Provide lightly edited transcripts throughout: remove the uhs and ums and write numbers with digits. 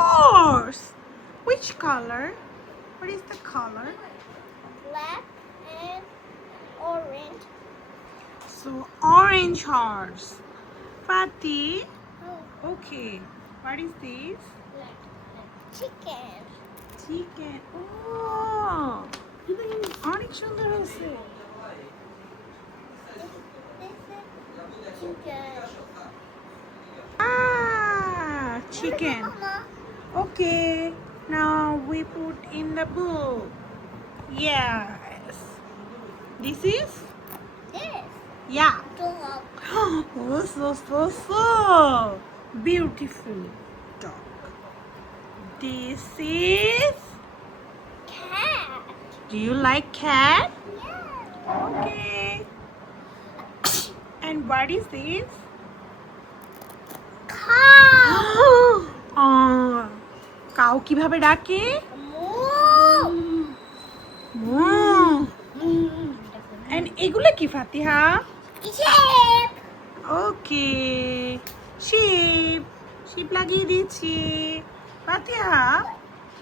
horse. Which color? What is the color? Black and orange. So orange horse. Fati. Oh, Okay. What is this? chicken. Chicken. Oh. এটা কিন্তু অনেক সুন্দর হয়েছে। This is chicken. Ah, chicken. Mama. Okay. Now we put in the bowl. Yes. This is? This Yeah. dog. Oh, so beautiful dog. This is? Cat. Do you like cat? Yeah. Okay. And what is this? Cow. Cow কিভাবে ডাকে? Moo. And এগুলো কি ফাতিহা? Sheep. ওকে sheep লাগিয়ে দিচ্ছি ফাতিহা।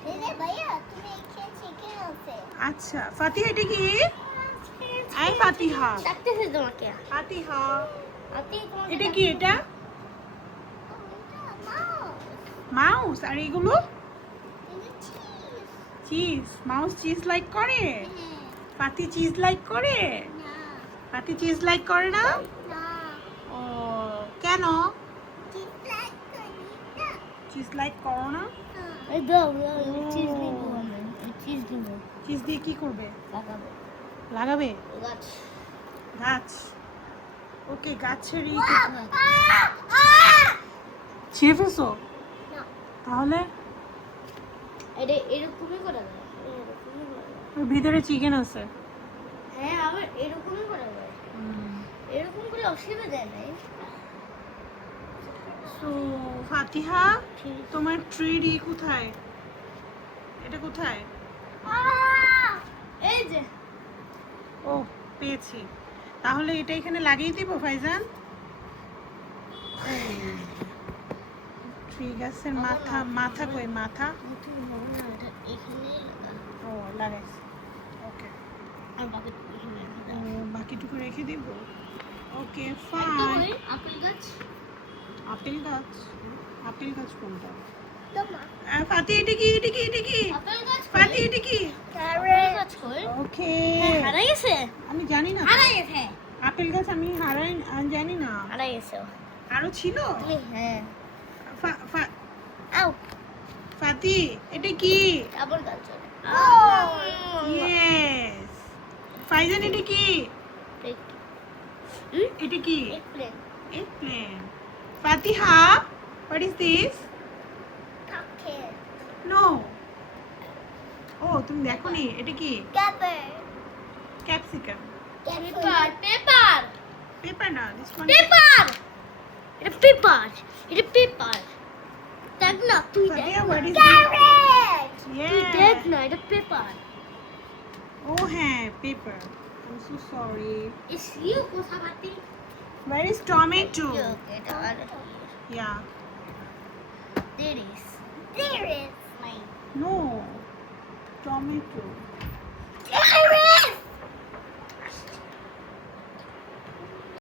Dede bhaiya, তুমি এখানে chicken আছে। আচ্ছা ফাতিহা এটা কি? আই ফাতিহা। ডাকতেছে তোমাকে। ফাতিহা আপনি তোমাকে এটা কি এটা? মাউস। আর এগুলো? চিজ। মাউস চিজ লাইক করে? ফাতি চিজ লাইক করে? ফাতি চিজ লাইক করে না? ও কেন? চিজ লাইক করো না? এই দাও চিজ দিব আমি চিজ দিব চিজ দিয়ে কি করবে? লাগাবো লাগাবে? গাছ গাছ। ওকে গাছের ছিঁড়ে ফেলছো? তাহলে এটা এরকমই করা যায় এরকমই করা যায়। ওর ভিতরে চিকেন আছে। হ্যাঁ আবার এরকমই করা যায় এরকম করে অসুবিধা দেয় নাই। সো ফাতিহা তোমার ট্রি কোথায়? এটা কোথায়? এই যে ও পেয়েছি। তাহলে এটা এখানে লাগিয়ে দিব ফাইজান। ট্রি গাছের মাথা কই মাথা? এখানে ও লাগাইছি। ওকে আর বাকি এখানে বাকিটুকু রেখে দিব। Okay fine. আপেল গাছ আপেল গাছ? আপেল গাছ কোনটা? তোমা ফাতি এটা কি? আপেল গাছ ফাতি এটা কি? ক্যারট গাছ কই ওকে হারাই গেছে আমি জানি না। হারাই গেছে আপেল গাছ আমি জানি না। হারাই গেছে আরো ছিল? হ্যাঁ আও ফাতি এটা কি? আপেল গাছ ইয়েস। ফাইজান এটা কি? এটা কি? Eggplant. Fatiha, what is this? Pumpkin. No. Oh, তুমি দেখোনি এটা কি? Pepper. Capsicum. Paper. Paper না, this one. Paper. এটা পেপার এটা পেপার দেখ না তুই দেখ Fatiha, what is ক্যারেট তুই Yeah. দেখ না এটা পেপার Oh, হ্যাঁ, paper. I'm so sorry. ইস ইউ কোথা পাতি Where is tomato? এটা আর Yeah. there is mine No. Tomato. carrot